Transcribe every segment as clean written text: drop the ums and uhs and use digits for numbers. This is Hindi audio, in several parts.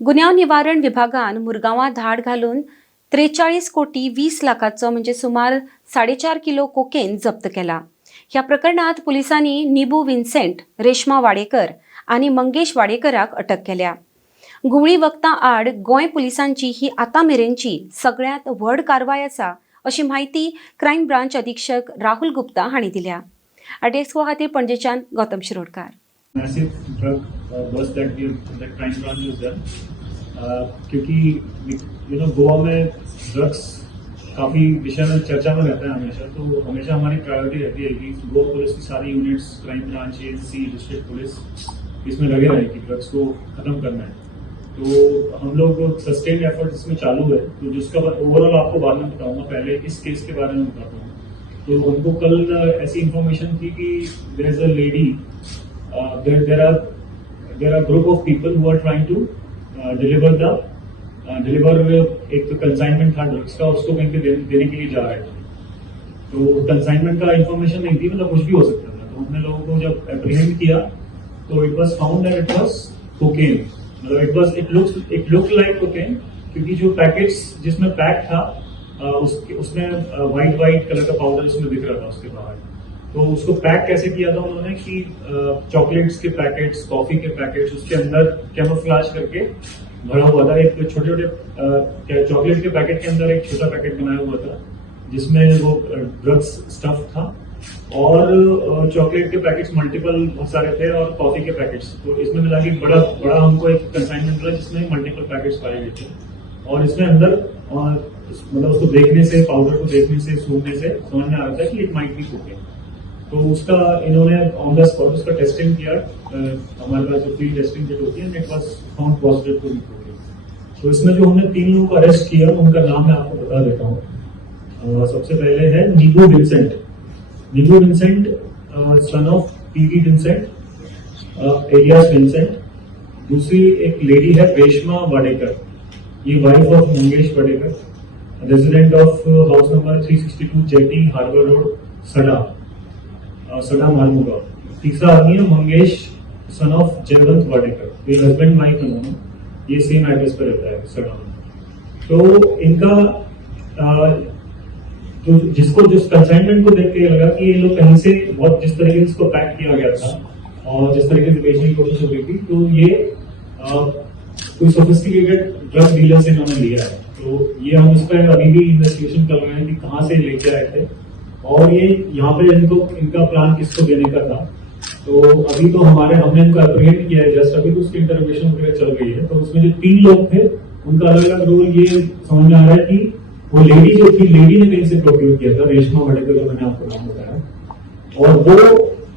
गुन्यांव निवारण विभागान मुरगांवां धाड घालून 43 कोटी 20 लाखाचो म्हणजे सुमार 4.5 किलो कोकेन जप्त केला। ह्या प्रकरणात पुलिसांनी निबू विन्सेंट, रेश्मा वाडेकर आणि मंगेश वाडेकराक अटक केल्या। गुंवळी वखदां आड गोंय पुलिसांची ही आतां मेरेनची सगळ्यांत व्हड कारवाय आसा अशी माहिती क्रायम ब्रांच अधीक्षक राहुल गुप्ता हांणी दिल्या। आरटीएक्सो खातीर पणजेच्यान Gautam Shirodkar. Massive drug bust that crime branch has done, क्योंकि गोवा में ड्रग्स काफी विषय में चर्चा में रहता है हमेशा, तो हमेशा हमारी प्रायोरिटी रहती है कि गोवा पुलिस की सारी units, crime branch, agency, district police इसमें लगे रहे कि ड्रग्स को खत्म करना है। तो हम लोग सस्टेन एफर्ट इसमें चालू है, तो जिसका ओवरऑल आपको बाद में बताऊंगा, पहले इस केस के बारे में बताता हूँ। तो उनको कल ऐसी इंफॉर्मेशन थी कि there is a lady, there are group of people who are trying to deliver एक कंसाइनमेंट था ड्रग्स का, उसको कहीं पे देने के लिए जा रहे थे। तो कंसाइनमेंट का इंफॉर्मेशन नहीं थी, मतलब कुछ भी हो सकता था। तो हमने लोगों को जब एप्रीहेंड किया तो it was found that it was cocaine, मतलब इट लुक्ड लाइक कोकेन, क्योंकि जो पैकेट्स जिसमें पैक था उसमें व्हाइट कलर का पाउडर उसमें दिख रहा था उसके बाहर। तो उसको पैक कैसे किया था उन्होंने कि चॉकलेट्स के पैकेट्स, कॉफी के पैकेट्स, उसके अंदर कैमोफ्लेज करके भरा हुआ था। एक छोटे छोटे चॉकलेट के पैकेट के अंदर एक छोटा पैकेट बनाया हुआ था जिसमें वो ड्रग्स स्टफ था, और चॉकलेट के पैकेट्स मल्टीपल बहुत सारे थे, और कॉफी के पैकेट्स। तो इसमें मिला के बड़ा हमको एक कंसाइनमेंट मिला जिसमें मल्टीपल पैकेट्स पाए गए थे, और इसमें अंदर मतलब उसको देखने से, पाउडर को देखने से, सूंघने से समझ में आ रहा था कि इट माइट बी कोकेन। तो उसका इन्होंने ऑन द स्पॉट उसका टेस्टिंग किया, हमारे पास जो फील्ड टेस्टिंग किट होती है, it was found positive to be cocaine. तो इसमें जो हमने 3 लोगों को अरेस्ट किया उनका नाम मैं आपको बता देता हूँ। सबसे पहले है Nibu Vincent, son of P V Vincent, alias Vincent. दूसरी एक लेडी है रेश्मा वाडेकर, ये wife of Mangesh Wadekar, resident of house number 362 jetty harbour road, Sada Malmuga. तीसरा आदमी है मंगेश, सन ऑफ जयवंत वाडेकर, ये हस्बैंड वाइफ है, ये सेम एड्रेस पर रहता है सडा में। तो इनका तो जिस कंसाइनमेंट को देख के लगा कि ये लोग कहीं से बहुत जिस तरीके से इसको पैक किया गया था और जिस तरीके से बेचने की कोशिश हो रही थी, तो ये कोई सोफिस्टिकेटेड ड्रग डीलर से इन्होंने लिया है। तो ये हम इस पर अभी भी इन्वेस्टिगेशन कर रहे हैं कि कहाँ से लेके आए थे, और ये यहाँ पे इनका प्लान किसको देने का था। तो अभी तो हमने इनको अप्रीहेंड किया है जस्ट अभी, तो उसकी इंटरोगेशन वगैरह चल रही है। तो उसमें जो 3 लोग थे उनका अलग अलग रोल ये समझ में आ रहा है कि वो लेडी जो थी, लेडी ने कहीं से प्रोक्योर किया था, रेश्मा वाडेकर का मैंने आपको नाम बताया, और वो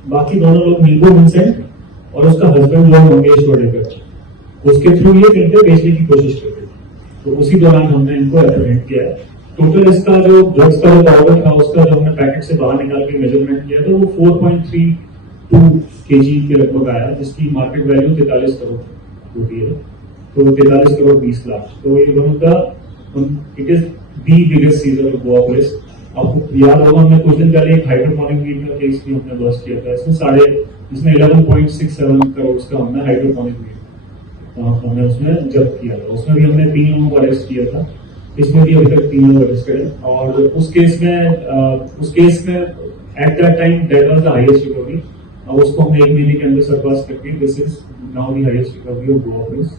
बाकी दोनों लोग निबू विन्सेंट और उसका हस्बैंड जो मंगेश वाडेकर, उसके थ्रू ये कहीं पे बेचने की कोशिश करते थे। तो उसी दौरान हमने इनको अप्रीहेंड किया है। टोटल इसका जो ड्रग्स का जो पाउडर था उसका जो हमने पैकेट से बाहर निकाल के मेजरमेंट किया तो वो 4.32 kg के लगभग आया, जिसकी मार्केट वैल्यू 43 करोड़ होती है। तो 43 करोड़ 20 लाख। तो ये one of the it is the biggest scissor of Goa police. आपको याद होगा हमने कुछ दिन पहले एक हाइड्रोपोनिक वीड का केस भी हमने बस्ट किया था, इसमें 11.67 करोड़ का हमने हाइड्रोपोनिक वीड हमने उसमें जब्त किया था। उसमें भी हमने 3 लोगों को अरेस्ट किया था, इसमें भी अभी तक 3 लोग अरेस्टेड है। और उस केस में at that time that was the highest recovery, और उसको हमने 1 महीने के अंदर सरपास करके this is now the highest recovery of Goa police.